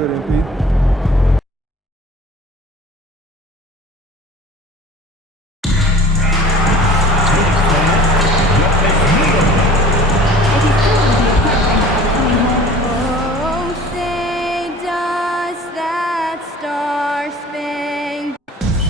good, MP.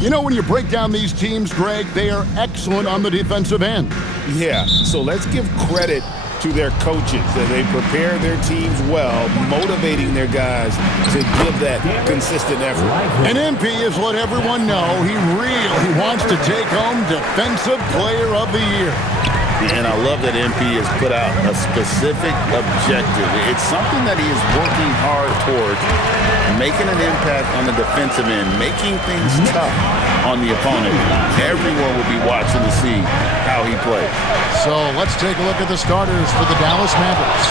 You know, when you break down these teams, Greg, they are excellent on the defensive end. Yeah, so let's give credit to their coaches that they prepare their teams well, motivating their guys to give that consistent effort. And MP has let everyone know he really wants to take home Defensive Player of the Year. And I love that MP has put out a specific objective. It's something that he is working hard towards, making an impact on the defensive end, making things tough on the opponent. Everyone will be watching to see how he plays. So let's take a look at the starters for the Dallas Mavericks.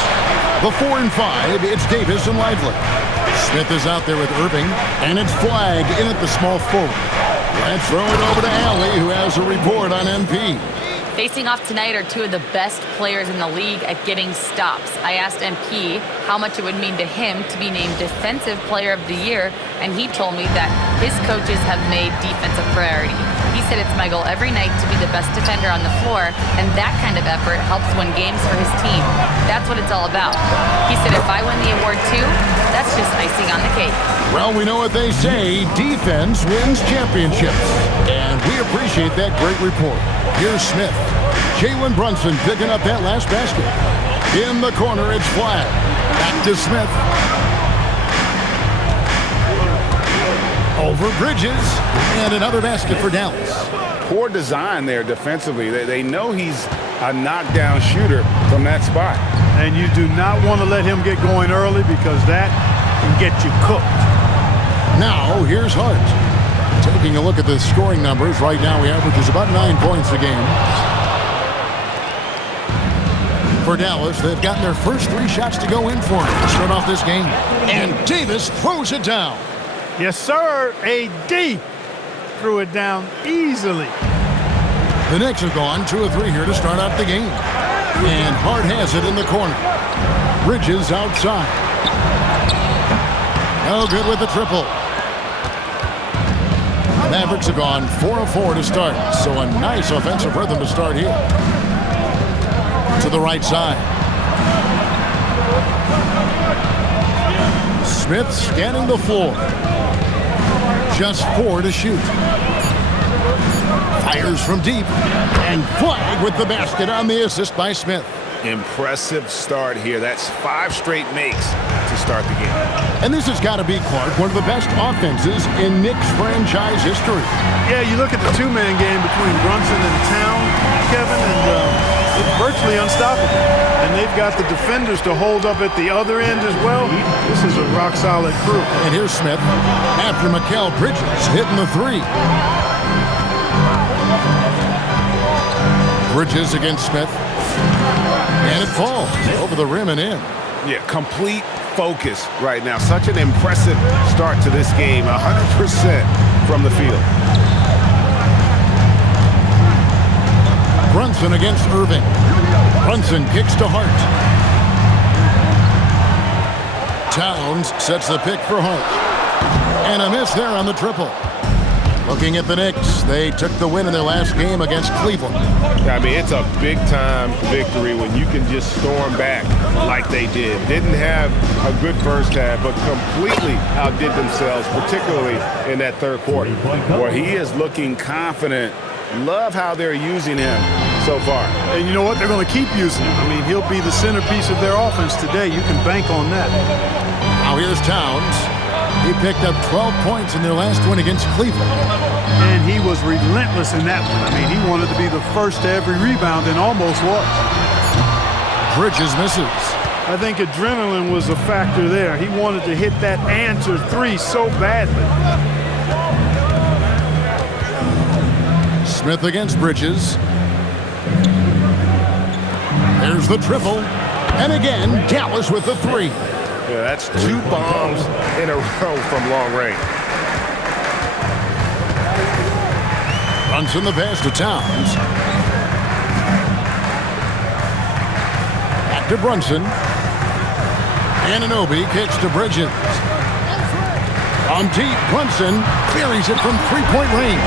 The 4 and 5, it's Davis and Lively. Smith is out there with Irving, and it's Flagg in at the small forward. Let's throw it over to Allie, who has a report on MP. Facing off tonight are two of the best players in the league at getting stops. I asked MP how much it would mean to him to be named Defensive Player of the Year, and he told me that his coaches have made defense a priority. He said it's my goal every night to be the best defender on the floor, and that kind of effort helps win games for his team. That's what it's all about. He said if I win the award too, that's just icing on the cake. Well, we know what they say, defense wins championships. And we appreciate that great report. Here's Smith. Jalen Brunson picking up that last basket. In the corner, it's Flagg. Back to Smith. Over Bridges. And another basket for Dallas. Poor design there defensively. They know he's a knockdown shooter from that spot. And you do not want to let him get going early because that can get you cooked. Now, here's Hart. Taking a look at the scoring numbers, right now he averages about 9 points a game. For Dallas, they've gotten their first 3 shots to go in for him to start off this game. And Davis throws it down. Yes, sir. AD threw it down easily. The Knicks have gone 2 of 3 here to start out the game. And Hart has it in the corner. Bridges outside. No good with the triple. Mavericks have gone 4 of 4 to start, so a nice offensive rhythm to start here. To the right side. Smith scanning the floor. Just 4 to shoot. Fires from deep. And Flagg with the basket on the assist by Smith. Impressive start here. That's 5 straight makes to start the game. And this has got to be, Clark, one of the best offenses in Knicks franchise history. Yeah, you look at the 2-man game between Brunson and Town, Kevin, and it's virtually unstoppable. And they've got the defenders to hold up at the other end as well. This is a rock-solid crew. And here's Smith after Mikal Bridges hitting the 3. Bridges against Smith. And it falls over the rim and in. Yeah, complete focus right now. Such an impressive start to this game. 100% from the field. Brunson against Irving. Brunson kicks to Hart. Towns sets the pick for Hart. And a miss there on the triple. Looking at the Knicks, they took the win in their last game against Cleveland. I mean, it's a big-time victory when you can just storm back like they did. Didn't have a good first half, but completely outdid themselves, particularly in that third quarter, where he is looking confident. Love how they're using him so far. And you know what? They're going to keep using him. I mean, he'll be the centerpiece of their offense today. You can bank on that. Now here's Towns. He picked up 12 points in their last win against Cleveland. And he was relentless in that one. I mean, he wanted to be the first to every rebound and almost was. Bridges misses. I think adrenaline was a factor there. He wanted to hit that answer 3 so badly. Smith against Bridges. There's the triple. And again, Dallas with the 3. Yeah, that's 2 bombs in a row from long range. Brunson the pass to Towns. Back to Brunson. Anunoby kicks to Bridges. From deep, Brunson buries it from three-point range.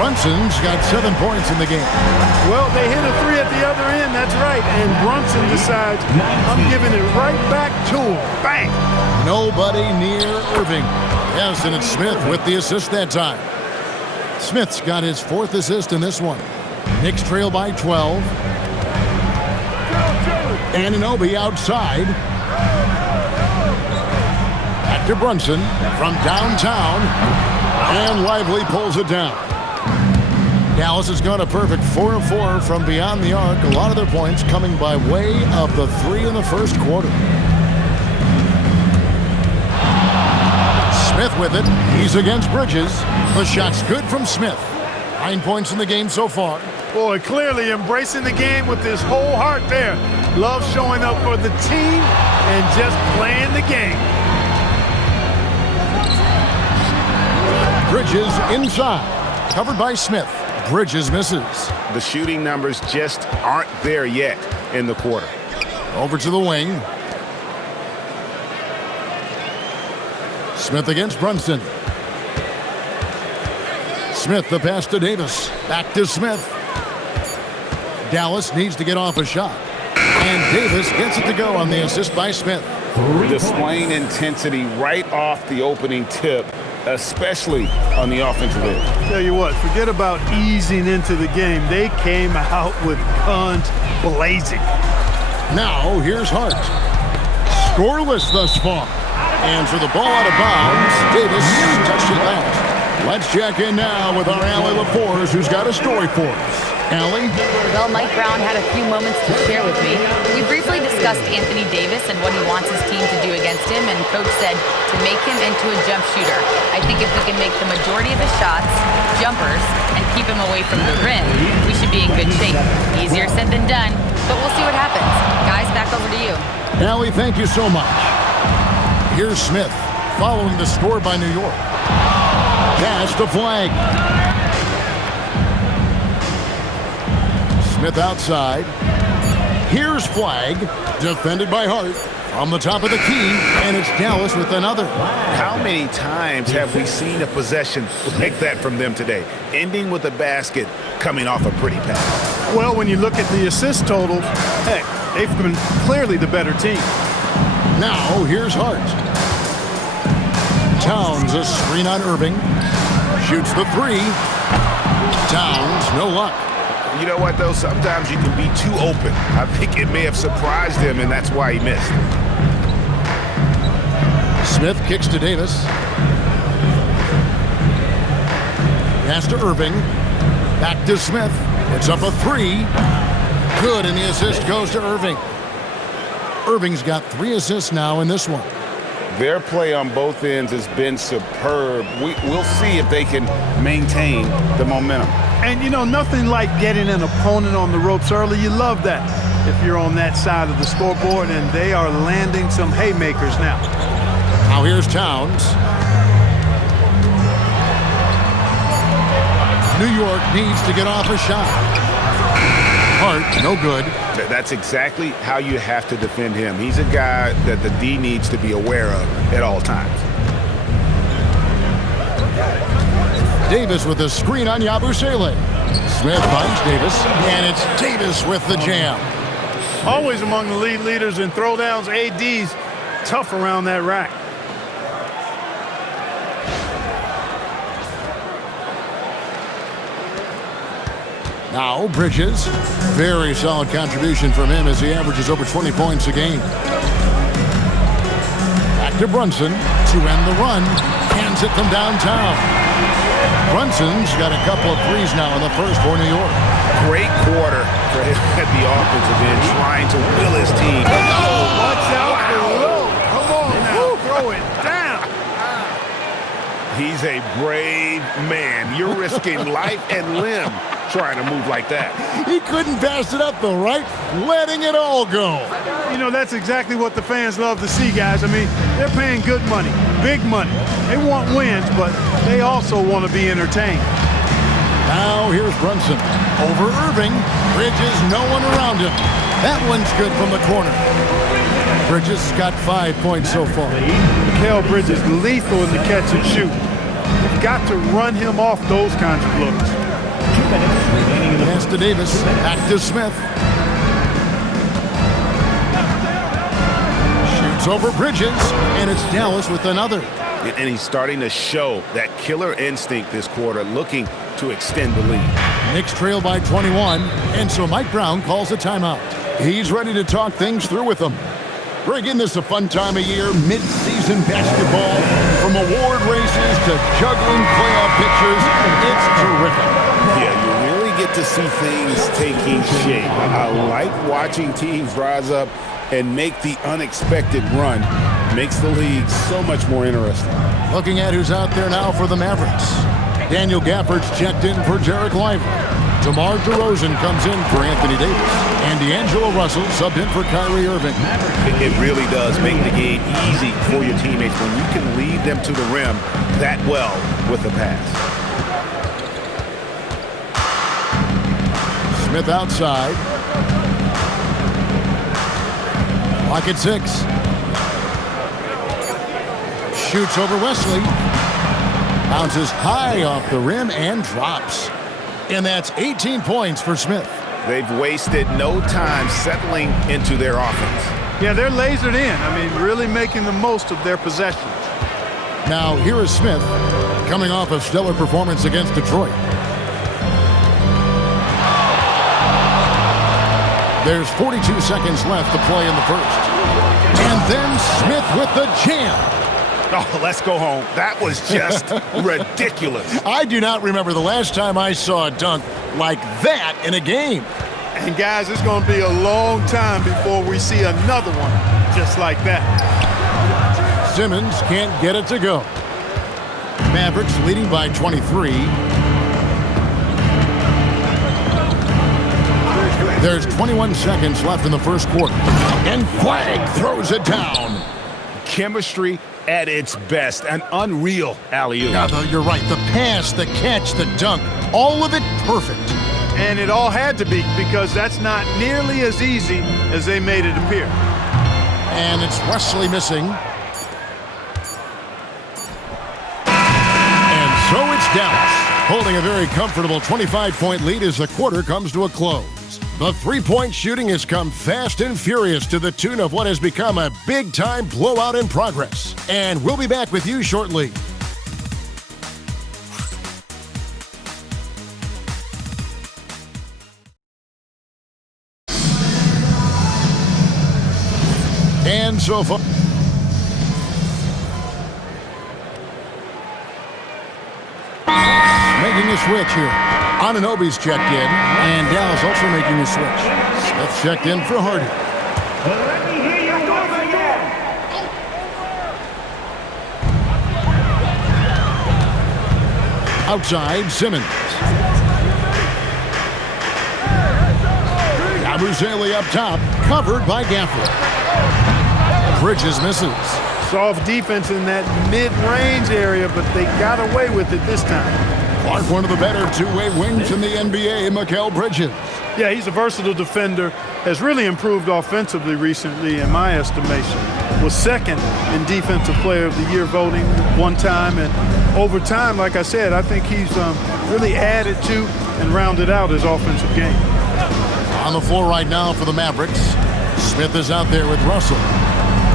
Brunson's got 7 points in the game. Well, they hit a three at the other end, that's right. And Brunson decides, I'm giving it right back to him. Bang! Nobody near Irving. Yes, and it's Smith with the assist that time. Smith's got his 4th assist in this one. Knicks trail by 12. Anunoby outside. Back to Brunson from downtown. And Lively pulls it down. Dallas has gone a perfect 4 of 4 from beyond the arc. A lot of their points coming by way of the 3 in the first quarter. Smith with it. He's against Bridges. The shot's good from Smith. 9 points in the game so far. Boy, clearly embracing the game with his whole heart there. Loves showing up for the team and just playing the game. Bridges inside. Covered by Smith. Bridges misses. The shooting numbers just aren't there yet in the quarter. Over to the wing. Smith against Brunson. Smith the pass to Davis. Back to Smith. Dallas needs to get off a shot. And Davis gets it to go on the assist by Smith. Displaying intensity right off the opening tip, especially on the offensive end. Tell you what, forget about easing into the game. They came out with guns blazing. Now here's Hart. Scoreless thus far. And for the ball out of bounds, Davis touched it last. Let's check in now with our Allie LaForce, who's got a story for us. Allie? Well, Mike Brown had a few moments to share with me. We briefly discussed Anthony Davis and what he wants his team to do against him, and Coach said to make him into a jump shooter. I think if we can make the majority of his shots jumpers and keep him away from the rim, we should be in good shape. Easier said than done, but we'll see what happens. Guys, back over to you. Allie, thank you so much. Here's Smith, following the score by New York. Pass to Flag. Smith outside. Here's Flag, defended by Hart. On the top of the key, and it's Dallas with another. How many times have we seen a possession like that from them today, ending with a basket coming off a pretty pass? Well, when you look at the assist totals, heck, they've been clearly the better team. Now, here's Hart. Towns, a screen on Irving. Shoots the three. Towns, no luck. You know what, though? Sometimes you can be too open. I think it may have surprised him, and that's why he missed. Smith kicks to Davis. Pass to Irving. Back to Smith. It's up a three. Good, and the assist goes to Irving. Irving's got 3 assists now in this one. Their play on both ends has been superb. We'll see if they can maintain the momentum. And, you know, nothing like getting an opponent on the ropes early. You love that if you're on that side of the scoreboard, and they are landing some haymakers now. Now here's Towns. New York needs to get off a shot. Hart, no good. That's exactly how you have to defend him. He's a guy that the D needs to be aware of at all times. Davis with a screen on Yabusele. Smith finds Davis, and it's Davis with the jam. Always among the lead leaders in throwdowns. AD's tough around that rack. Now Bridges. Very solid contribution from him as he averages over 20 points a game. Back to Brunson to end the run. Hands it from downtown. Brunson's got a couple of threes now in the first for New York. Great quarter for him at the offensive end, trying to will his team. Oh, watch out for low. Come on now, throw it down. He's a brave man. You're risking life and limb trying to move like that. He couldn't pass it up though, right? Letting it all go. You know, that's exactly what the fans love to see, guys. I mean, they're paying good money, big money. They want wins, but they also want to be entertained. Now here's Brunson. Over Irving. Bridges, no one around him. That one's good from the corner. Bridges got 5 points so far. Mikal Bridges lethal in the catch and shoot. You've got to run him off those kinds of looks. 2 minutes remaining in the Pass to Davis. Back to Smith. Shoots over Bridges, and it's Dallas with another. And he's starting to show that killer instinct this quarter, looking to extend the lead. Knicks trail by 21, and so Mike Brown calls a timeout. He's ready to talk things through with them. Greg, isn't this a fun time of year? Mid-season basketball, from award races to juggling playoff pictures. It's terrific. Yeah, you really get to see things taking shape. I like watching teams rise up and make the unexpected run. Makes the league so much more interesting. Looking at who's out there now for the Mavericks. Daniel Gafford's checked in for Derek Lively. DeMar DeRozan comes in for Anthony Davis. And D'Angelo Russell subbed in for Kyrie Irving. It really does make the game easy for your teammates when you can lead them to the rim that well with a pass. Smith outside. Clock at 6. Shoots over Wesley. Bounces high off the rim and drops. And that's 18 points for Smith. They've wasted no time settling into their offense. Yeah, they're lasered in. I mean, really making the most of their possessions. Now, here is Smith, coming off a stellar performance against Detroit. There's 42 seconds left to play in the first. And then Smith with the jam. Oh, let's go home. That was just ridiculous. I do not remember the last time I saw a dunk like that in a game. And guys, it's going to be a long time before we see another one just like that. Simmons can't get it to go. Mavericks leading by 23. There's 21 seconds left in the first quarter. And Flagg throws it down. Chemistry at its best. An unreal alley-oop. Yeah, you're right. The pass, the catch, the dunk, all of it perfect. And it all had to be, because that's not nearly as easy as they made it appear. And it's Wesley missing. And so it's Dallas, holding a very comfortable 25-point lead as the quarter comes to a close. The three-point shooting has come fast and furious to the tune of what has become a big-time blowout in progress. And we'll be back with you shortly. And so far, making a switch here. Anunoby's checked in, and Dallas also making a switch. Smith checked in for Hardy. Let me hear you do it again. Outside, Simmons. Yabusele up top, covered by Gafford. Bridges misses. Soft defense in that mid-range area, but they got away with it this time. Clark, one of the better two-way wings in the NBA, Mikal Bridges. Yeah, he's a versatile defender, has really improved offensively recently in my estimation. Was second in Defensive Player of the Year voting one time, and over time, like I said, I think he's really added to and rounded out his offensive game. On the floor right now for the Mavericks, Smith is out there with Russell.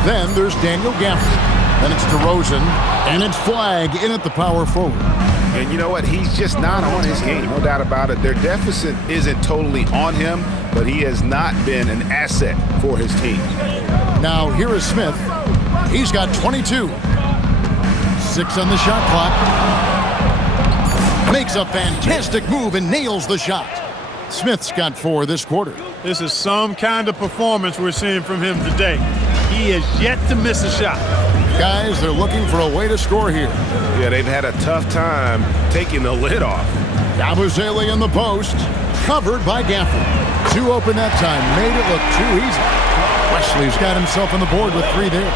Then there's Daniel Gafford. Then it's DeRozan, and it's Flagg in at the power forward. And you know what? He's just not on his game, no doubt about it. Their deficit isn't totally on him, but he has not been an asset for his team. Now, here is Smith. He's got 22. 6 on the shot clock. Makes a fantastic move and nails the shot. Smith's got 4 this quarter. This is some kind of performance we're seeing from him today. He has yet to miss a shot. Guys, they're looking for a way to score here. Yeah, they've had a tough time taking the lid off. Yabusele in the post, covered by Gafford. 2 open that time, made it look too easy. Wesley's got himself on the board with 3 there.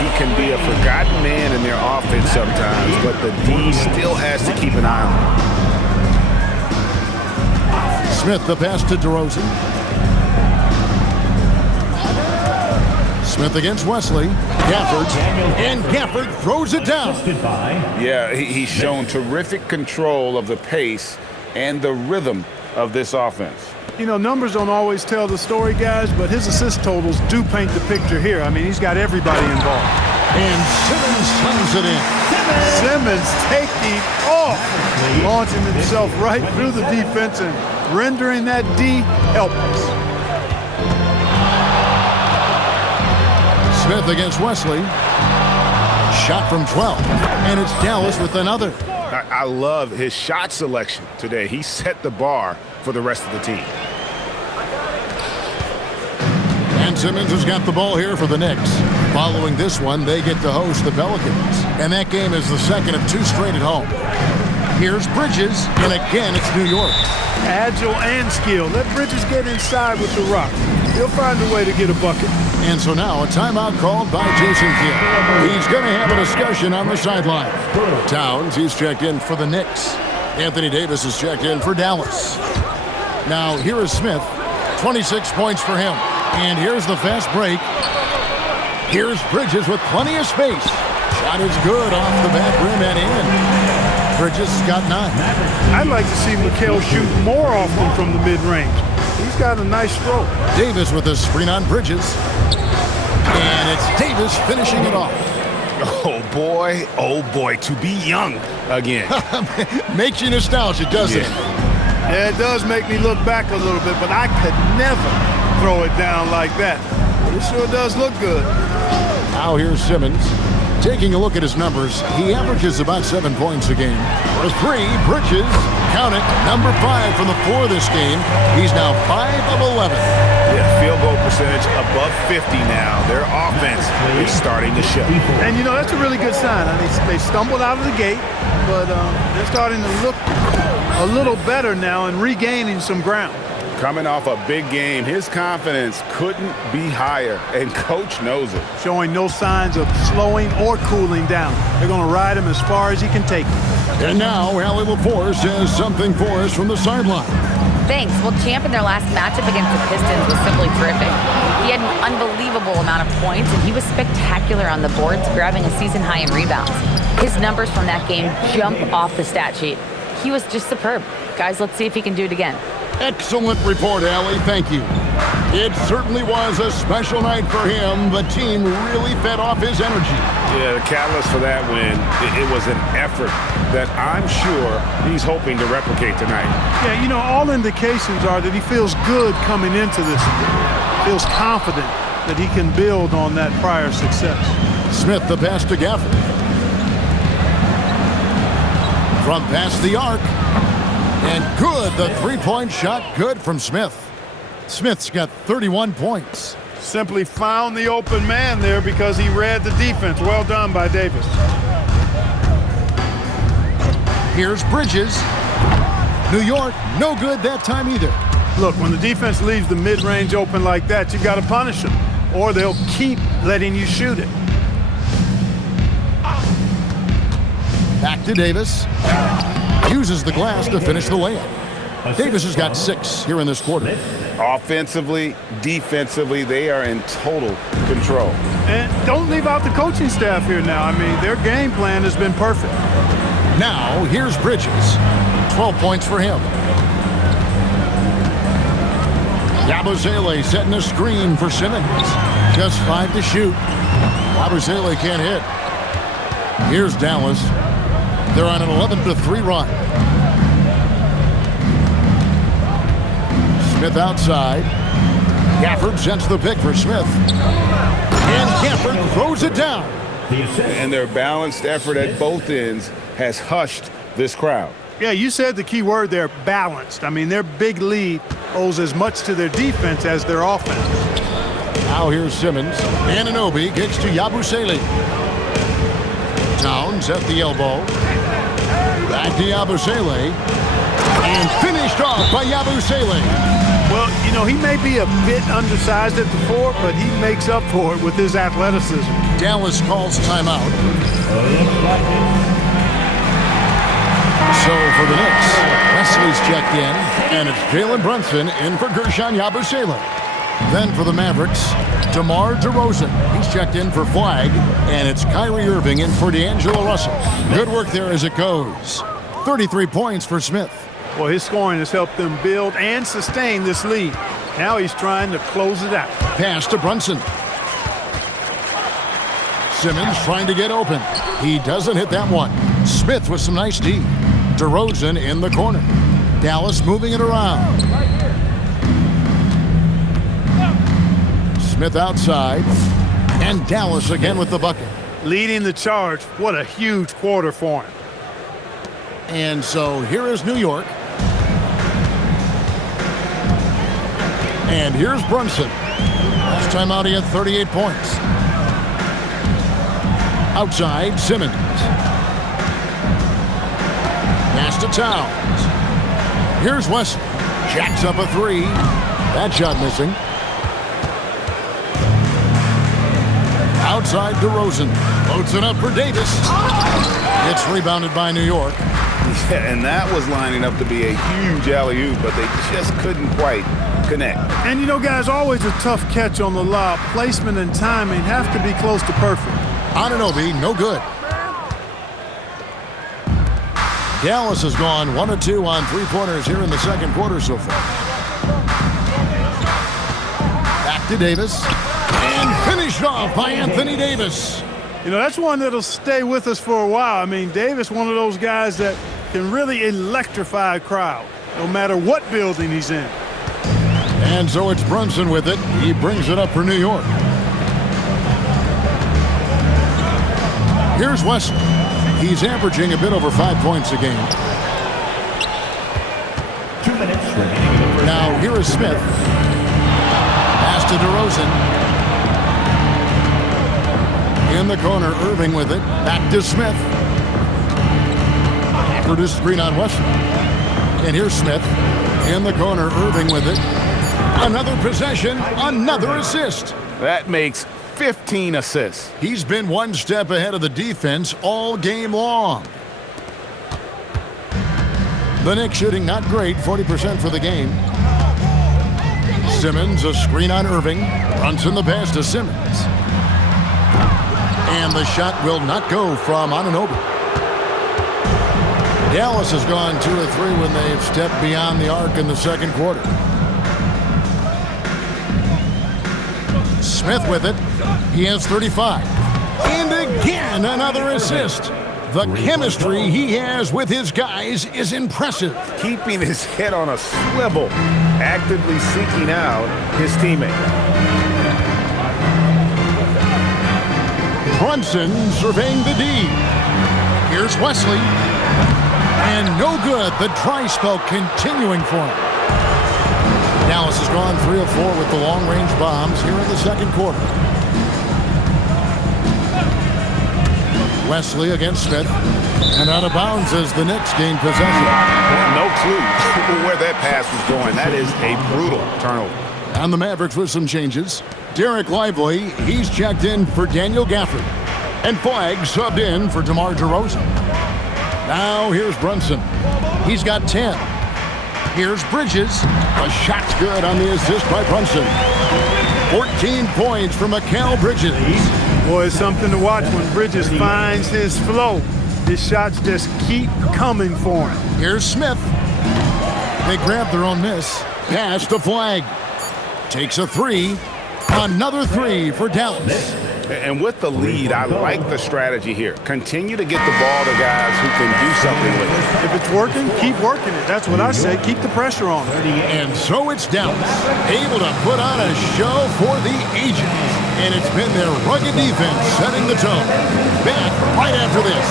He can be a forgotten man in their offense sometimes, but the D still has to keep an eye on him. Smith, the pass to DeRozan. Smith against Wesley. Gafford. And Gafford throws it down. Assisted by Yeah, he's shown terrific control of the pace and the rhythm of this offense. You know, numbers don't always tell the story, guys, but his assist totals do paint the picture here. I mean, he's got everybody involved. And Simmons slams it in. Simmons taking off, launching himself right through the defense and rendering that D helpless. Smith against Wesley. Shot from 12. And it's Dallas with another. I love his shot selection today. He set the bar for the rest of the team. And Simmons has got the ball here for the Knicks. Following this one, they get to host the Pelicans. And that game is the second of 2 straight at home. Here's Bridges, and again it's New York. Agile and skill. Let Bridges get inside with the rock. He'll find a way to get a bucket. And so now a timeout called by Jason Kidd. He's going to have a discussion on the sideline. Towns, he's checked in for the Knicks. Anthony Davis is checked in for Dallas. Now here is Smith. 26 points for him. And here's the fast break. Here's Bridges with plenty of space. Shot is good off the back rim and in. Bridges got 9. I'd like to see Mikal shoot more often from the mid-range. He's got a nice stroke. Davis with a screen on Bridges. And it's Davis finishing it off. Oh boy, to be young again. Makes you nostalgic, doesn't it? Yeah, it does make me look back a little bit, but I could never throw it down like that. It sure does look good. Now here's Simmons. Taking a look at his numbers, he averages about 7 points a game. For 3, Bridges, count it, number 5 from the floor this game. He's now 5 of 11. Yeah, field goal percentage above 50 now. Their offense is starting to show. And, you know, that's a really good sign. I mean, they stumbled out of the gate, but they're starting to look a little better now and regaining some ground. Coming off a big game, his confidence couldn't be higher, and Coach knows it. Showing no signs of slowing or cooling down. They're going to ride him as far as he can take him. And now, Allie LaForce has something for us from the sideline. Thanks. Well, Champ in their last matchup against the Pistons was simply terrific. He had an unbelievable amount of points, and he was spectacular on the boards, grabbing a season high in rebounds. His numbers from that game jump off the stat sheet. He was just superb. Guys, let's see if he can do it again. Excellent report, Allie. Thank you. It certainly was a special night for him. The team really fed off his energy. Yeah, the catalyst for that win, it was an effort that I'm sure he's hoping to replicate tonight. Yeah, you know, all indications are that he feels good coming into this. Feels confident that he can build on that prior success. Smith the pass to Gafford. From past the arc. And good, the three-point shot, good from Smith. Smith's got 31 points. Simply found the open man there because he read the defense. Well done by Davis. Here's Bridges. New York, no good that time either. Look, when the defense leaves the mid-range open like that, you got to punish them, or they'll keep letting you shoot it. Back to Davis. Uses the glass to finish the layup. Davis has got 6 here in this quarter. Offensively, defensively, they are in total control. And don't leave out the coaching staff here now. I mean, their game plan has been perfect. Now, here's Bridges. 12 points for him. Yabusele setting a screen for Simmons. Just 5 to shoot. Yabusele can't hit. Here's Dallas. They're on an 11-3 run. Smith outside. Gafford sets the pick for Smith. And Gafford throws it down. And their balanced effort at both ends has hushed this crowd. Yeah, you said the key word there, balanced. I mean, their big lead owes as much to their defense as their offense. Now here's Simmons. Anunoby gets to Yabusele. Towns at the elbow. Back to Yabusele. And finished off by Yabusele. Well, you know, he may be a bit undersized at the 4, but he makes up for it with his athleticism. Dallas calls timeout. So for the Knicks, Wesley's checked in, and it's Jalen Brunson in for Gershon Yabusele. Then for the Mavericks, DeMar DeRozan. He's checked in for Flag, and it's Kyrie Irving in for D'Angelo Russell. Good work there as it goes. 33 points for Smith. Well, his scoring has helped them build and sustain this lead. Now he's trying to close it out. Pass to Brunson. Simmons trying to get open. He doesn't hit that one. Smith with some nice D. DeRozan in the corner. Dallas moving it around. Smith outside. And Dallas again with the bucket. Leading the charge. What a huge quarter for him. And so here is New York. And here's Brunson. Last time out he had 38 points. Outside, Simmons. Pass to Towns. Here's Wesley. Jacks up a three. That shot missing. Outside DeRozan. Loads it up for Davis. It's rebounded by New York. Yeah, and that was lining up to be a huge alley-oop, but they just couldn't quite connect. And you know, guys, always a tough catch on the lob. Placement and timing have to be close to perfect. Anunoby, no good. Dallas has gone 1 of 2 on three-pointers here in the second quarter so far. Back to Davis. And finished off by Anthony Davis. You know, that's one that'll stay with us for a while. I mean, Davis, one of those guys that can really electrify a crowd, no matter what building he's in. And so it's Brunson with it. He brings it up for New York. Here's Wesley. He's averaging a bit over 5 points a game. 2 minutes remaining. Now here is Smith. Pass to DeRozan. In the corner, Irving with it. Back to Smith. Produced screen on Wesley. And here's Smith. In the corner, Irving with it. Another possession, another assist. That makes 15 assists. He's been one step ahead of the defense all game long. The Knicks shooting not great, 40% for the game. Simmons, a screen on Irving. Brunson the pass to Simmons. And the shot will not go from Anunoby. Dallas has gone 2 of 3 when they've stepped beyond the arc in the second quarter. Smith with it. He has 35. And again, another assist. The chemistry he has with his guys is impressive. Keeping his head on a swivel, actively seeking out his teammate. Brunson surveying the D. Here's Wesley. And no good. The dry spell continuing for him. Dallas has gone 3 of 4 with the long-range bombs here in the second quarter. Wesley against Smith. And out of bounds as the Knicks gain possession. No clue where that pass was going. That is a brutal turnover. And the Mavericks with some changes. Derek Lively, he's checked in for Daniel Gafford. And Flag subbed in for DeMar DeRozan. Now here's Brunson. He's got 10. Here's Bridges. A shot's good on the assist by Brunson. 14 points for Mikal Bridges. Boy, it's something to watch when Bridges finds his flow. His shots just keep coming for him. Here's Smith. They grab their own miss. Pass to Flag. Takes a 3. Another 3 for Dallas. And with the lead, I like the strategy here. Continue to get the ball to guys who can do something with it. If it's working, keep working it. That's what I say. Keep the pressure on. And so it's Dallas, able to put on a show for the ages. And it's been their rugged defense setting the tone. Back right after this.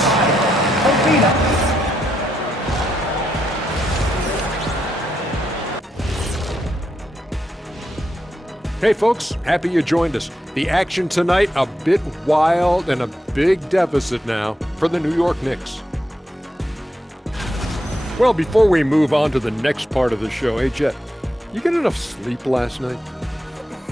Hey folks, happy you joined us. The action tonight, a bit wild and a big deficit now for the New York Knicks. Well, before we move on to the next part of the show, hey Jet, you get enough sleep last night?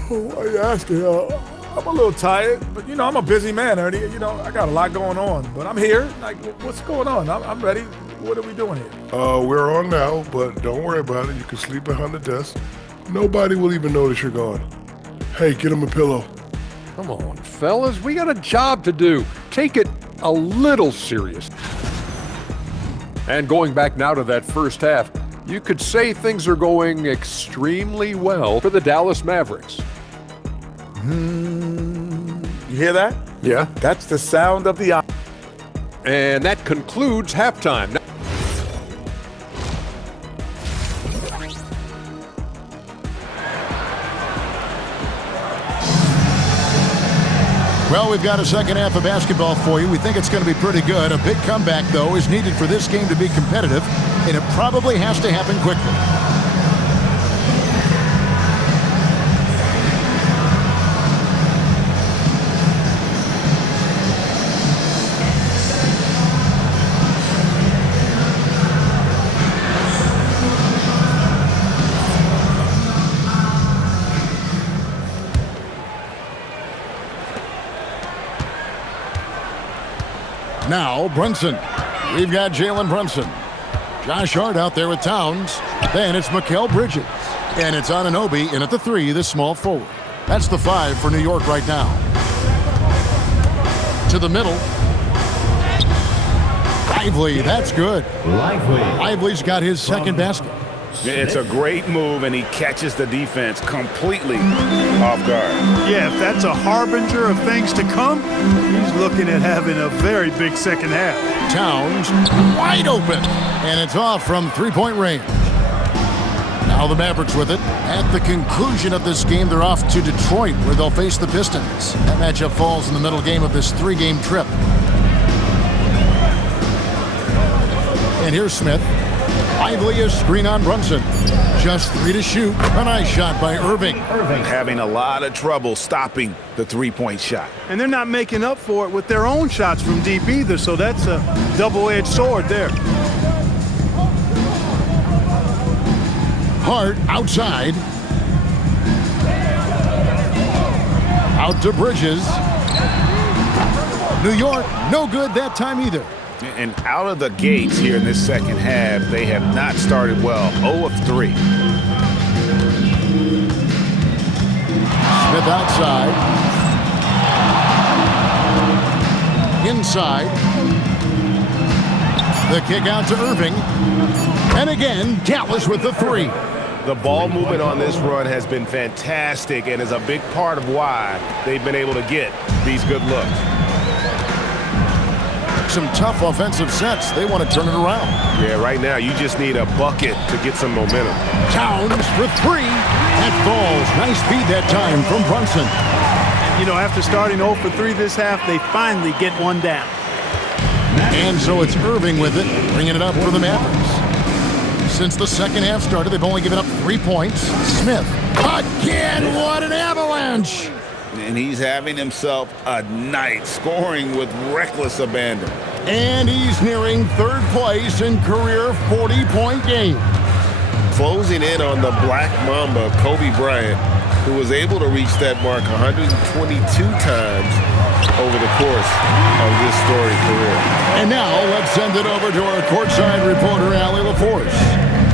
Why are you asking? I'm a little tired, but you know, I'm a busy man, Ernie. You know, I got a lot going on, but I'm here. Like, what's going on? I'm ready. What are we doing here? We're on now, but don't worry about it. You can sleep behind the desk. Nobody will even notice you're gone. Hey, get him a pillow. Come on, fellas, we got a job to do. Take it a little serious. And going back now to that first half, you could say things are going extremely well for the Dallas Mavericks. You hear that? Yeah. That's the sound of the... And that concludes halftime. Well, we've got a second half of basketball for you. We think it's going to be pretty good. A big comeback, though, is needed for this game to be competitive, and it probably has to happen quickly. Now, Brunson. We've got Jalen Brunson. Josh Hart out there with Towns. Then it's Mikal Bridges. And it's Anunoby in at the 3, the small forward. That's the 5 for New York right now. To the middle. Lively, that's good. Lively's got his second basket. It's a great move, and he catches the defense completely off guard. Yeah, if that's a harbinger of things to come, he's looking at having a very big second half. Towns wide open, and it's off from three-point range. Now the Mavericks with it. At the conclusion of this game, they're off to Detroit, where they'll face the Pistons. That matchup falls in the middle game of this 3-game trip. And here's Smith. Lively is screen on Brunson. Just 3 to shoot. A nice shot by Irving. Having a lot of trouble stopping the three-point shot. And they're not making up for it with their own shots from deep either, so that's a double-edged sword there. Hart outside. Out to Bridges. New York, no good that time either. And out of the gates here in this second half, they have not started well. 0 of 3. Smith outside. Inside. The kick out to Irving. And again, Dallas with the 3. The ball movement on this run has been fantastic and is a big part of why they've been able to get these good looks. Some tough offensive sets. They want to turn it around. Yeah, right now you just need a bucket to get some momentum. Towns for 3. That falls. Nice feed that time from Brunson. You know, after starting 0 for 3 this half, they finally get one down. And so it's Irving with it, bringing it up for the Mavericks. Since the second half started, they've only given up 3 points. Smith, again, what an avalanche! And he's having himself a night, scoring with reckless abandon. And he's nearing 3rd place in career 40-point game. Closing in on the Black Mamba, Kobe Bryant, who was able to reach that mark 122 times over the course of this storied career. And now let's send it over to our courtside reporter, Allie LaForce.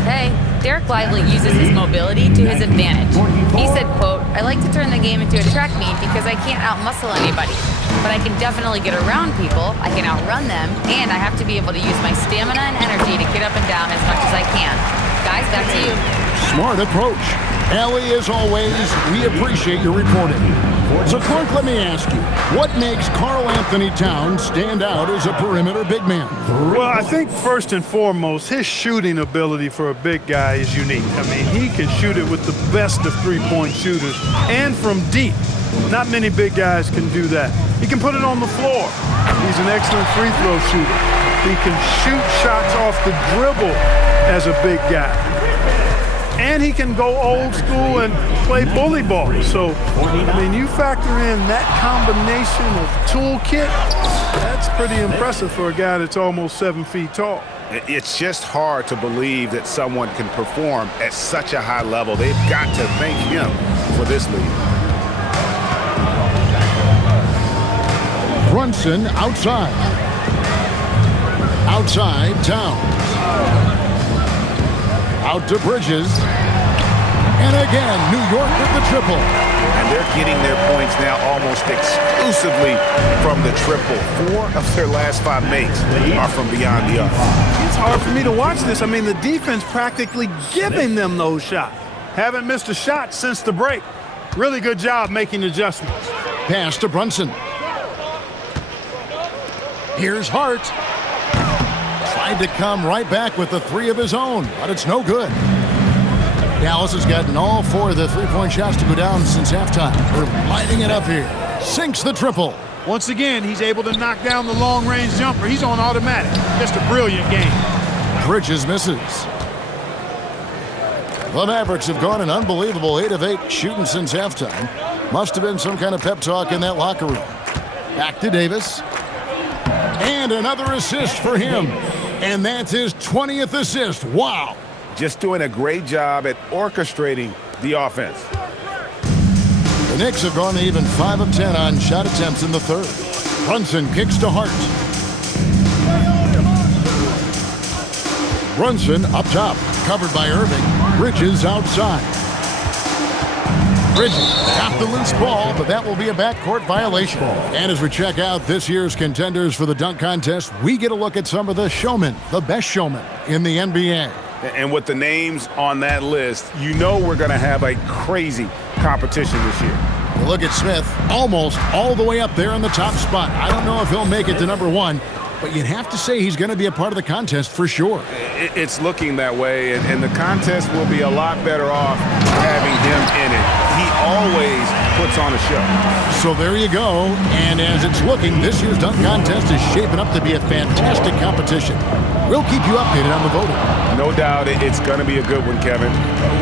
Hey, Derek Lively uses his mobility to his advantage. He said, quote, "I like to turn the game into a track meet because I can't outmuscle anybody. But I can definitely get around people, I can outrun them, and I have to be able to use my stamina and energy to get up and down as much as I can." Guys, back to you. Smart approach. Allie, as always, we appreciate your reporting. So, Clark, let me ask you, what makes Karl Anthony Towns stand out as a perimeter big man? Well, I think first and foremost, his shooting ability for a big guy is unique. I mean, he can shoot it with the best of three-point shooters and from deep. Not many big guys can do that. He can put it on the floor. He's an excellent free throw shooter. He can shoot shots off the dribble as a big guy. And he can go old school and play bully ball. So, I mean, you factor in that combination of toolkit, that's pretty impressive for a guy that's almost 7 feet tall. It's just hard to believe that someone can perform at such a high level. They've got to thank him for this lead. Brunson outside. Outside, Towns. Out to Bridges. And again, New York with the triple. And They're getting their points now almost exclusively from the triple. 4 of their last 5 makes are from beyond the arc. It's hard for me to watch this. I mean, the defense practically giving them those shots. Haven't missed a shot since the break. Really good job making adjustments. Pass to Brunson. Here's Hart. Tried to come right back with the 3 of his own, but it's no good. Dallas has gotten all 4 of the three-point shots to go down since halftime. They're lighting it up here. Sinks the triple. Once again, he's able to knock down the long-range jumper. He's on automatic. Just a brilliant game. Bridges misses. The Mavericks have gone an unbelievable 8 of 8 shooting since halftime. Must have been some kind of pep talk in that locker room. Back to Davis. And another assist for him. And that's his 20th assist. Wow. Just doing a great job at orchestrating the offense. The Knicks have gone even 5 of 10 on shot attempts in the third. Brunson kicks to Hart. Brunson up top, covered by Irving. Bridges outside. Bridges got the loose ball, but that will be a backcourt violation. And as we check out this year's contenders for the dunk contest, we get a look at some of the showmen, the best showmen in the NBA. And with the names on that list, you know we're going to have a crazy competition this year. You look at Smith, almost all the way up there in the top spot. I don't know if he'll make it to number 1, but you'd have to say he's going to be a part of the contest for sure. It's looking that way, and the contest will be a lot better off having him in it. He always puts on a show. So there you go, and as it's looking, this year's dunk contest is shaping up to be a fantastic competition. We'll keep you updated on the voting. No doubt it's going to be a good one, Kevin.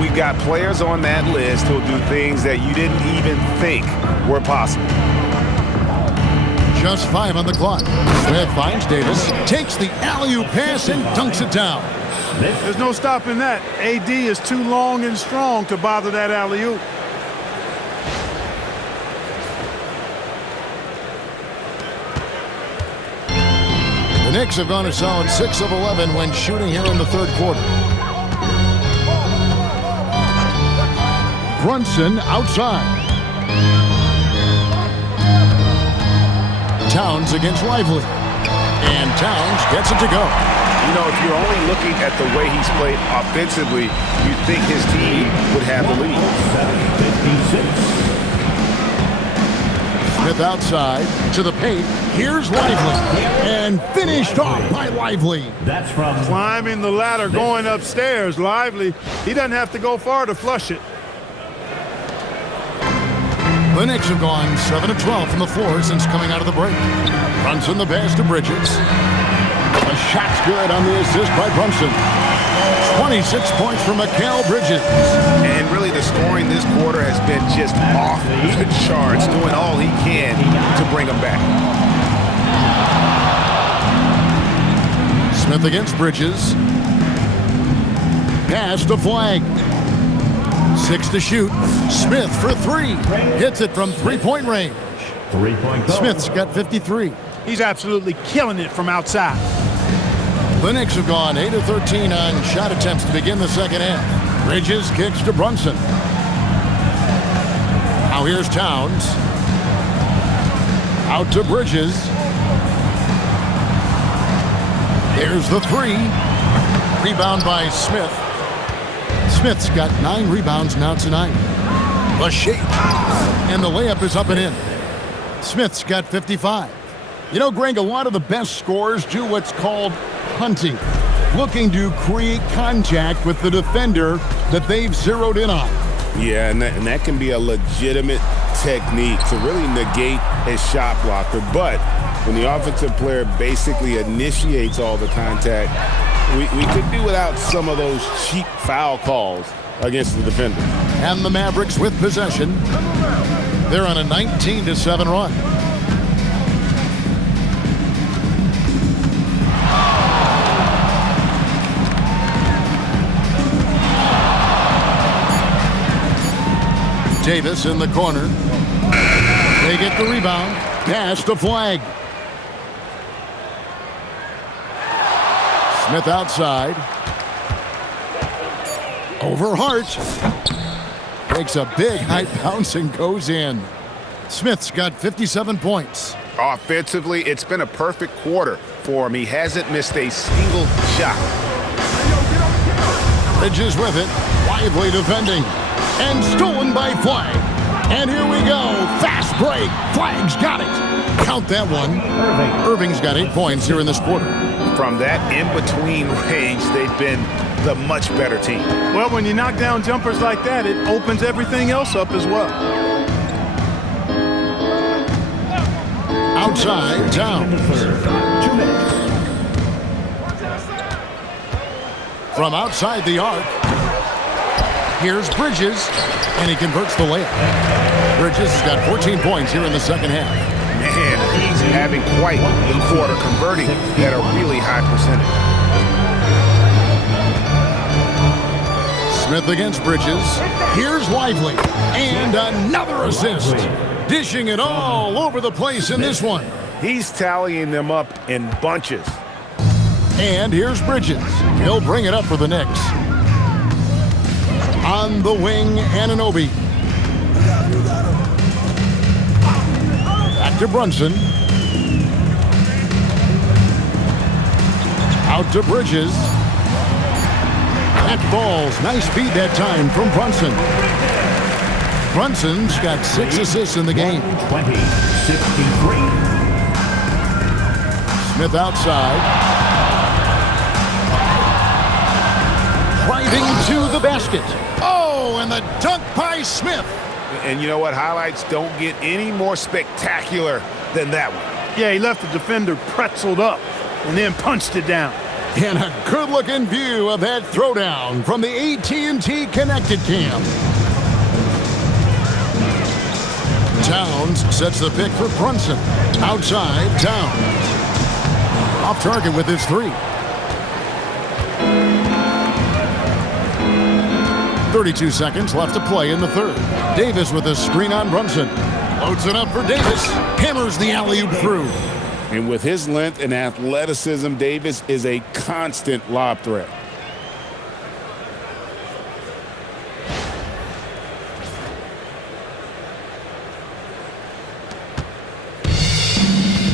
We've got players on that list who'll do things that you didn't even think were possible. Just 5 on the clock. Smith finds Davis, takes the alley-oop pass and dunks it down. There's no stopping that. AD is too long and strong to bother that alley-oop. The Knicks have gone a solid 6 of 11 when shooting here in the third quarter. Brunson outside. Towns against Lively. And Towns gets it to go. You know, if you're only looking at the way he's played offensively, you'd think his team would have the lead. 56. Smith outside to the paint. Here's Lively. And finished off by Lively. That's from Climbing the ladder, going upstairs. Lively. He doesn't have to go far to flush it. The Knicks have gone 7 of 12 from the floor since coming out of the break. Brunson the pass to Bridges. The shot's good on the assist by Brunson. 26 points for Mikal Bridges. And really the scoring this quarter has been just off the charts, doing all he can to bring them back. Smith against Bridges. Pass to Flag. 6 to shoot. Smith for 3. Hits it from three-point range. 3-point goal. Smith's got 53. He's absolutely killing it from outside. The Knicks have gone 8 of 13 on shot attempts to begin the second half. Bridges kicks to Brunson. Now here's Towns. Out to Bridges. There's the 3. Rebound by Smith. Smith's got 9 rebounds now tonight. The shape. And the layup is up and in. Smith's got 55. You know, Greg, a lot of the best scorers do what's called hunting. Looking to create contact with the defender that they've zeroed in on. Yeah, and that can be a legitimate technique to really negate a shot blocker. But when the offensive player basically initiates all the contact, we could do without some of those cheap foul calls against the defender. And the Mavericks with possession. They're on a 19-7 run. Davis in the corner. They get the rebound. Pass to Flag. Smith outside. Over Hart. takes a big high bounce and goes in. Smith's got 57 points. Offensively, it's been a perfect quarter for him. He hasn't missed a single shot. Bridges with it. Lively defending. And stolen by Flag. And here we go. Fast break. Flag's got it. Count that one. Irving's got 8 points here in this quarter. From that in-between range, they've been the much better team. Well, when you knock down jumpers like that, it opens everything else up as well. Outside, down. From outside the arc, here's Bridges, and he converts the layup. Bridges has got 14 points here in the second half. Man, he's having quite the quarter, converting at a really high percentage. Smith against Bridges. Here's Lively, and another assist. Dishing it all over the place in this one. He's tallying them up in bunches. And here's Bridges. He'll bring it up for the Knicks. On the wing, Anunoby. Back to Brunson. Out to Bridges. That falls. Nice feed that time from Brunson. Brunson's got 6 assists in the game. 20, 63. Smith outside. Driving to the basket. Oh, and the dunk by Smith. And you know what? Highlights don't get any more spectacular than that one. Yeah, he left the defender pretzeled up and then punched it down. And a good-looking view of that throwdown from the AT&T Connected Cam. Towns sets the pick for Brunson. Outside, Towns. Off target with his 3. 32 seconds left to play in the third. Davis with a screen on Brunson. Loads it up for Davis. Hammers the alley-oop through. And with his length and athleticism, Davis is a constant lob threat.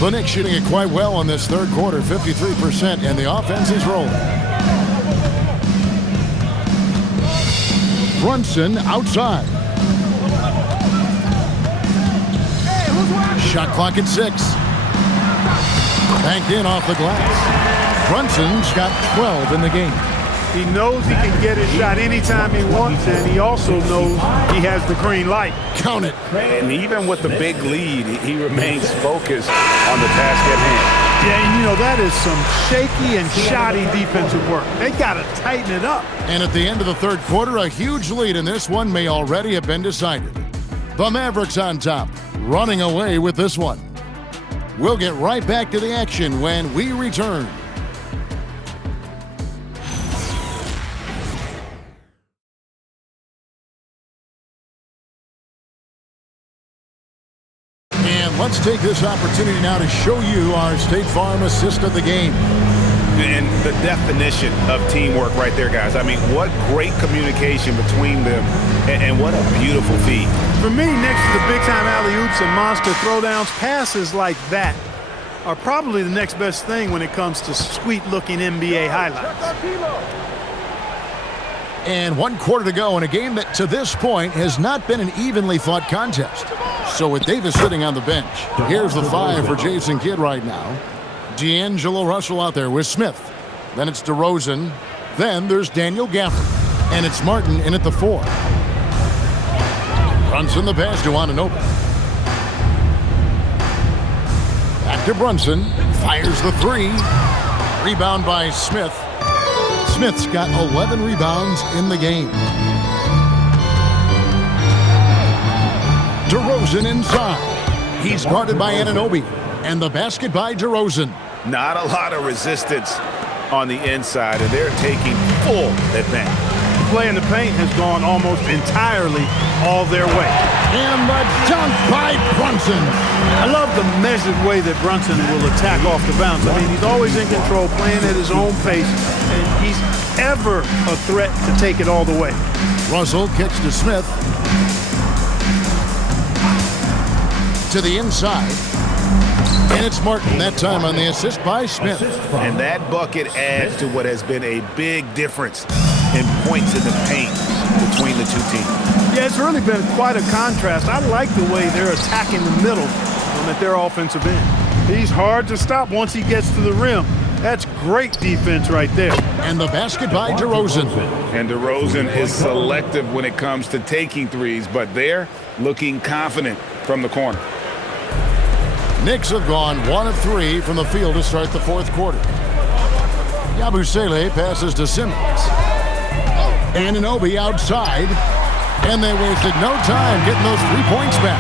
The Knicks shooting it quite well in this third quarter, 53%, and the offense is rolling. Brunson outside. Shot clock at 6. Banked in off the glass. Brunson's got 12 in the game. He knows he can get his shot anytime he wants, and he also knows he has the green light. Count it. And even with the big lead, he remains focused on the task at hand. Yeah, and you know, that is some shaky and shoddy defensive work. They got to tighten it up. And at the end of the third quarter, a huge lead in this one may already have been decided. The Mavericks on top, running away with this one. We'll get right back to the action when we return. And let's take this opportunity now to show you our State Farm assist of the game. And the definition of teamwork right there, guys. I mean, what great communication between them, and what a beautiful feed. For me, next to the big-time alley-oops and monster throwdowns, passes like that are probably the next best thing when it comes to sweet-looking NBA highlights. And 1 quarter to go in a game that, to this point, has not been an evenly fought contest. So with Davis sitting on the bench, here's the 5 for Jason Kidd right now. D'Angelo Russell out there with Smith. Then it's DeRozan. Then there's Daniel Gafford. And it's Martin in at the 4. Brunson the pass to Anunoby. Back to Brunson. Fires the 3. Rebound by Smith. Smith's got 11 rebounds in the game. DeRozan inside. He's guarded by Anunoby. And the basket by DeRozan. Not a lot of resistance on the inside, and they're taking full advantage. The play in the paint has gone almost entirely all their way. And the dunk by Brunson. I love the measured way that Brunson will attack off the bounce. I mean, he's always in control, playing at his own pace, and he's ever a threat to take it all the way. Russell kicks to Smith. To the inside. And it's Martin that time on the assist by Smith. And that bucket adds to what has been a big difference in points in the paint between the two teams. Yeah, it's really been quite a contrast. I like the way they're attacking the middle at their offensive end. He's hard to stop once he gets to the rim. That's great defense right there. And the basket by DeRozan. And DeRozan is selective when it comes to taking threes, but they're looking confident from the corner. Knicks have gone 1 of 3 from the field to start the fourth quarter. Yabusele passes to Simmons. Anunoby outside. And they wasted no time getting those 3 points back.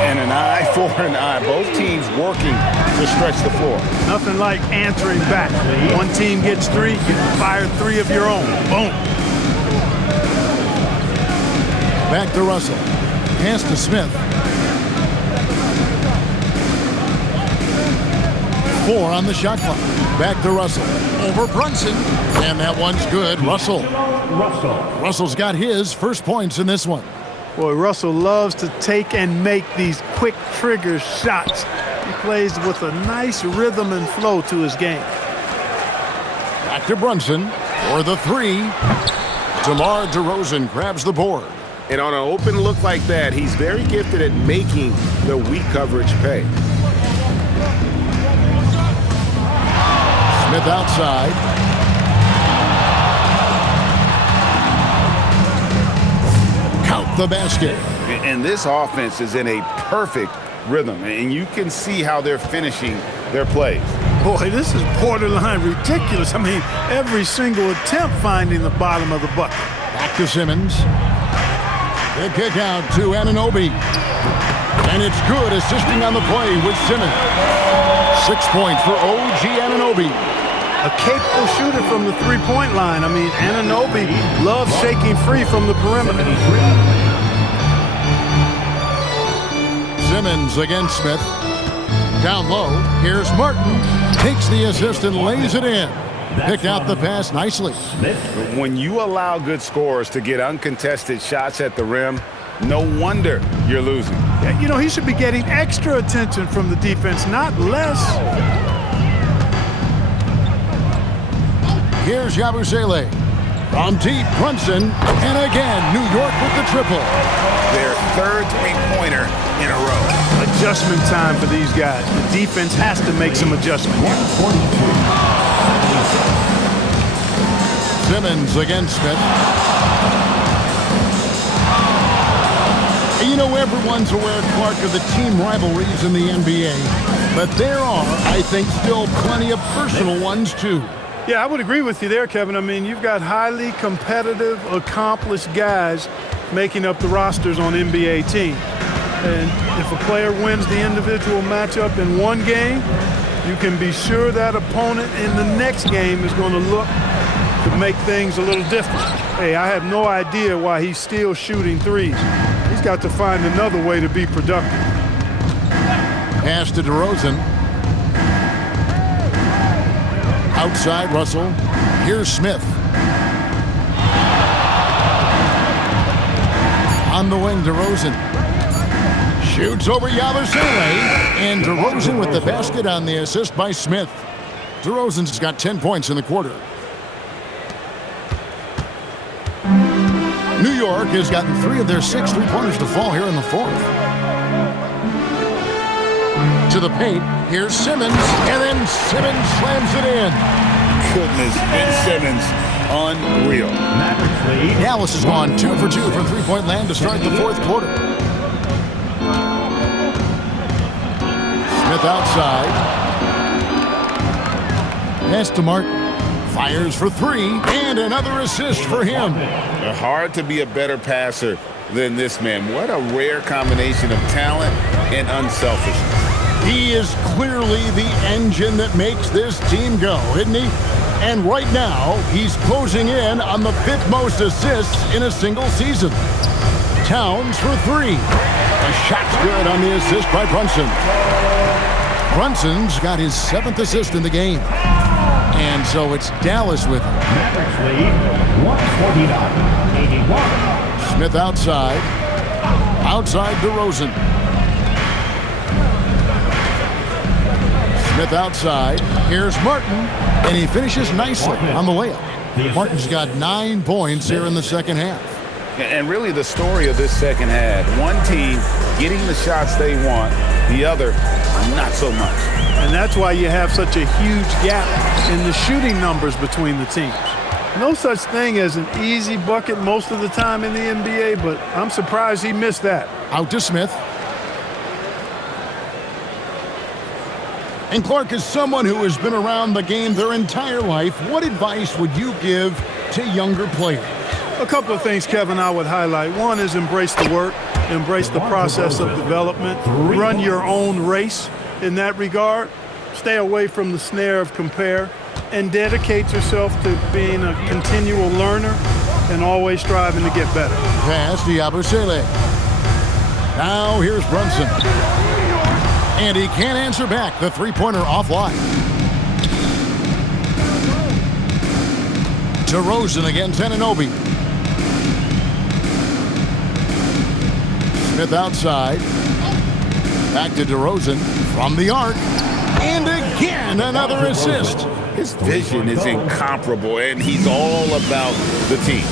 And an eye for an eye. Both teams working to stretch the floor. Nothing like answering back. One team gets 3, you fire 3 of your own. Boom. Back to Russell. Pass to Smith. 4 on the shot clock. Back to Russell. Over Brunson. And that one's good. Russell. Russell's got his first points in this one. Boy, Russell loves to take and make these quick trigger shots. He plays with a nice rhythm and flow to his game. Back to Brunson for the 3. DeMar DeRozan grabs the board. And on an open look like that, he's very gifted at making the weak coverage pay. Smith outside. Count the basket. And this offense is in a perfect rhythm, and you can see how they're finishing their plays. Boy, this is borderline ridiculous. I mean, every single attempt finding the bottom of the bucket. Back to Simmons. The kick out to Anunoby. And it's good, assisting on the play with Simmons. 6 points for OG Anunoby. A capable shooter from the three-point line. I mean, Anunoby loves shaking free from the perimeter. Simmons against Smith. Down low, here's Martin. Takes the assist and lays it in. Picked out the pass nicely. When you allow good scorers to get uncontested shots at the rim, no wonder you're losing. You know, he should be getting extra attention from the defense, not less. Here's Yabusele. From deep, Brunson. And again, New York with the triple. Their third three-pointer in a row. Adjustment time for these guys. The defense has to make some adjustments. Simmons against Smith. You know, everyone's aware, Clark, of the team rivalries in the NBA. But there are, I think, still plenty of personal ones, too. Yeah, I would agree with you there, Kevin. I mean, you've got highly competitive, accomplished guys making up the rosters on NBA teams. And if a player wins the individual matchup in one game, you can be sure that opponent in the next game is going to look to make things a little different. Hey, I have no idea why he's still shooting threes. He's got to find another way to be productive. Pass to DeRozan. Outside Russell. Here's Smith. On the wing, DeRozan. Shoots over Yabusele. And DeRozan with the basket on the assist by Smith. DeRozan's got 10 points in the quarter. New York has gotten 3 of their 6 three-pointers to fall here in the fourth. To the paint, here's Simmons, and then Simmons slams it in. Goodness, Ben Simmons, unreal. Dallas has gone 2 for 2 from three-point land to start the fourth quarter. Smith outside. Pass to Martin. Fires for 3, and another assist for him. Hard to be a better passer than this man. What a rare combination of talent and unselfishness. He is clearly the engine that makes this team go, isn't he? And right now, he's closing in on the 5th most assists in a single season. Towns for 3. The shot's good on the assist by Brunson. Brunson's got his 7th assist in the game. And so it's Dallas with him. Mavericks lead 149-81. Smith outside. Outside DeRozan. Smith outside. Here's Martin. And he finishes nicely on the layup. Martin's got 9 points here in the second half. And really the story of this second half, one team getting the shots they want, the other not so much. And that's why you have such a huge gap in the shooting numbers between the teams. No such thing as an easy bucket most of the time in the NBA, but I'm surprised he missed that. Out to Smith. And Clark, is someone who has been around the game their entire life, what advice would you give to younger players? A couple of things, Kevin, I would highlight. One is embrace the work, embrace the process of development, run your own race in that regard, stay away from the snare of compare, and dedicate yourself to being a continual learner and always striving to get better. Pass to Yabusele. Now here's Brunson. And he can't answer back. The three-pointer offline. DeRozan against Anunoby. Smith outside. Back to DeRozan from the arc. And again, another assist. His vision is incomparable, and he's all about the team.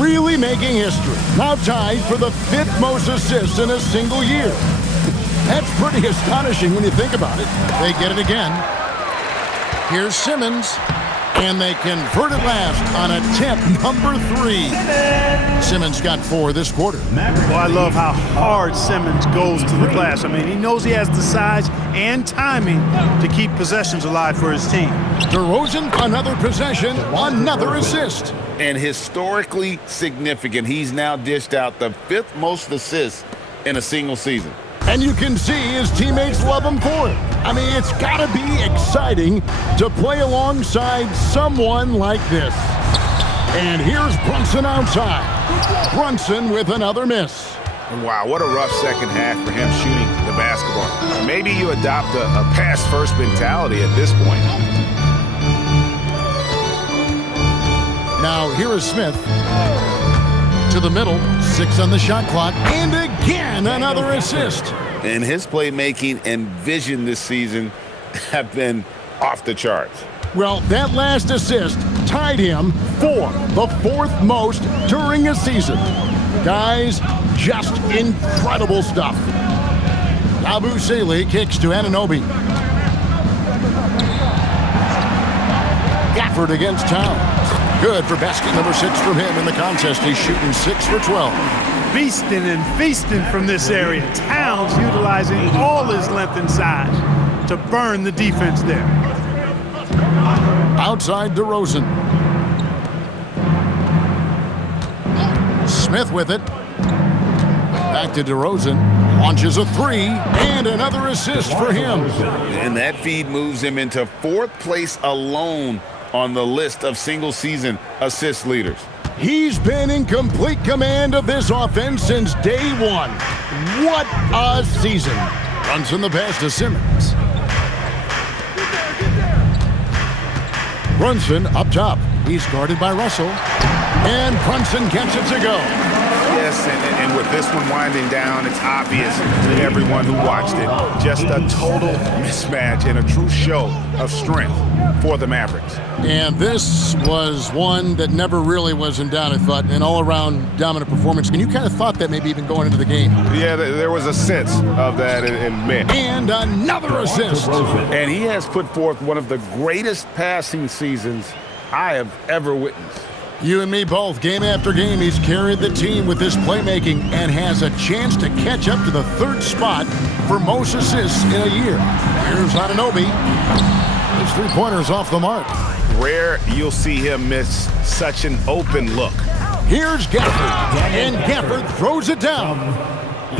Really making history. Now tied for the 5th most assists in a single year. That's pretty astonishing when you think about it. They get it again. Here's Simmons. And they convert it last on attempt number 3. Simmons got 4 this quarter. Well, I love how hard Simmons goes to the glass. I mean, he knows he has the size and timing to keep possessions alive for his team. DeRozan, another possession, another assist. And historically significant, he's now dished out the 5th most assists in a single season. And you can see his teammates love him for it. I mean, it's got to be exciting to play alongside someone like this. And here's Brunson outside. Brunson with another miss. Wow, what a rough second half for him shooting the basketball. Maybe you adopt a pass-first mentality at this point. Now, here is Smith. To the middle, 6 on the shot clock, and again another assist. And his playmaking and vision this season have been off the charts. Well, that last assist tied him for the 4th most during a season. Guys, just incredible stuff. Yabusele kicks to Anunoby. Gafford against Towns. Good for basket number 6 from him in the contest. He's shooting 6 for 12. Beasting and feasting from this area. Towns utilizing all his length and size to burn the defense there. Outside DeRozan. Smith with it. Back to DeRozan. Launches a 3 and another assist for him. And that feed moves him into 4th place alone on the list of single-season assist leaders. He's been in complete command of this offense since day 1. What a season. Runs in the pass to Simmons. Brunson up top. He's guarded by Russell. And Brunson gets it to go. Yes, and with this one winding down, it's obvious to everyone who watched it. Just a total mismatch and a true show of strength for the Mavericks. And this was one that never really was in doubt, I thought, an all-around dominant performance. And you kind of thought that maybe even going into the game. Yeah, there was a sense of that in men. And another assist. And he has put forth one of the greatest passing seasons I have ever witnessed. You and me both. Game after game, he's carried the team with his playmaking and has a chance to catch up to the 3rd spot for most assists in a year. Here's Anunoby. His 3-pointer's off the mark. Rare you'll see him miss such an open look. Here's Gafford, and Gafford throws it down.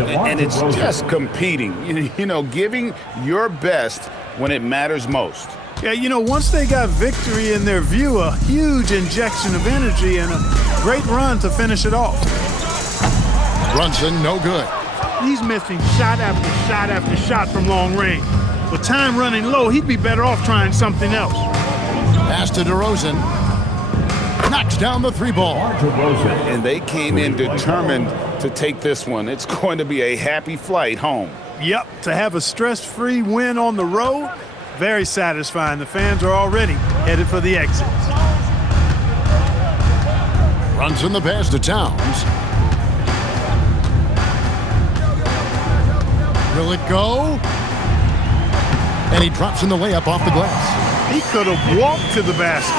And it's just competing, you know, giving your best when it matters most. Yeah, you know, once they got victory in their view, a huge injection of energy and a great run to finish it off. Brunson, no good. He's missing shot after shot after shot from long range. With time running low, he'd be better off trying something else. Pass to DeRozan. Knocks down the 3-ball. And they came in determined to take this one. It's going to be a happy flight home. Yep, to have a stress-free win on the road, very satisfying. The fans are already headed for the exits. Runs in the pass to Towns. Will it go? And he drops in the layup off the glass. He could have walked to the basket.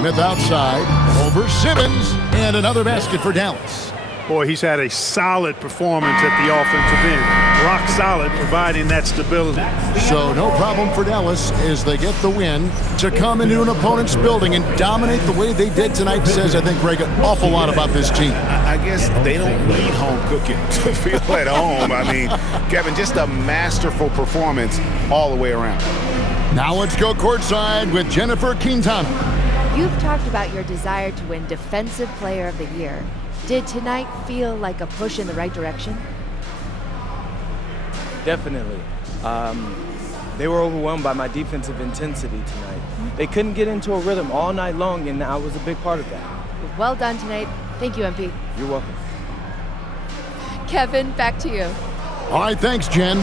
Smith outside, over Simmons, and another basket for Dallas. Boy, he's had a solid performance at the offensive end. Rock solid, providing that stability. So no problem for Dallas as they get the win. To come into an opponent's building and dominate the way they did tonight says, I think, Greg, an awful lot about this team. I guess they don't need home cooking to feel at home. I mean, Kevin, just a masterful performance all the way around. Now let's go courtside with Jennifer Quintana. You've talked about your desire to win Defensive Player of the Year. Did tonight feel like a push in the right direction? Definitely. They were overwhelmed by my defensive intensity tonight. They couldn't get into a rhythm all night long, and I was a big part of that. Well done tonight. Thank you, MP. You're welcome. Kevin, back to you. All right, thanks, Jen.